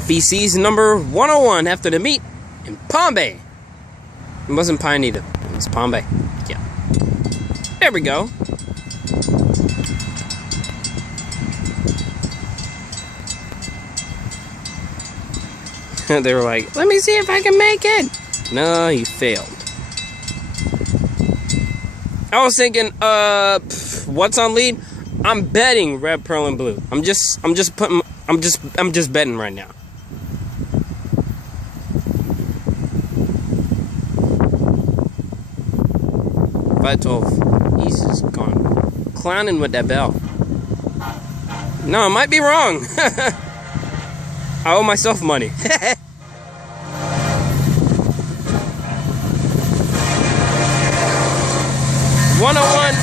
FEC's number 101 after the meet in Palm Bay. It wasn't Pine either. It was Palm Bay. Yeah. There we go. They were like, let me see if I can make it. No, you failed. I was thinking, what's on lead? I'm betting red, pearl, and blue. I'm just betting right now. Five 12. He's just gone clowning with that bell. No, I might be wrong. I owe myself money. 101.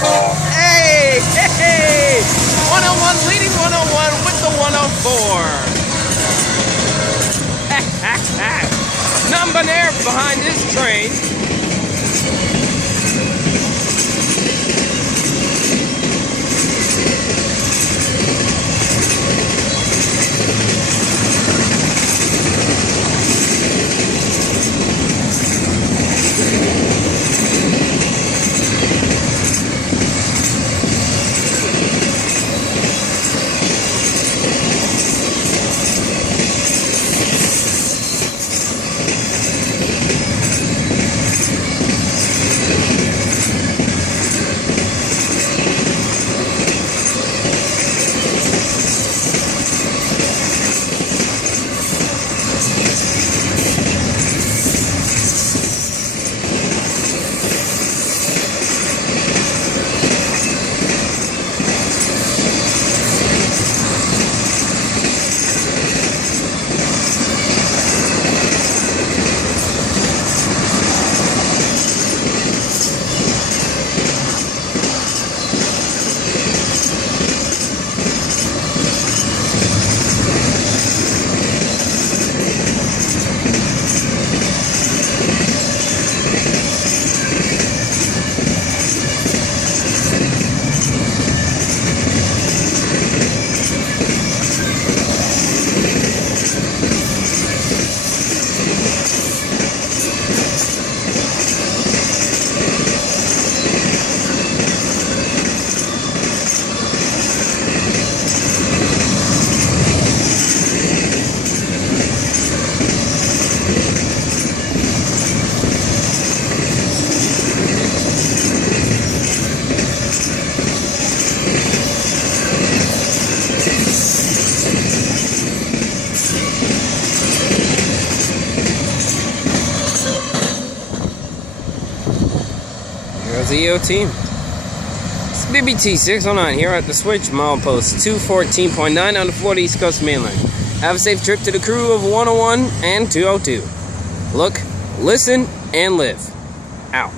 Hey! Hey! 101 leading 101 with the 104. Non-binaire behind this train. The EO team. It's BBT 609 here at the switch, milepost 214.9 on the Florida East Coast mainland. Have a safe trip to the crew of 101 and 202. Look, listen, and live. Out.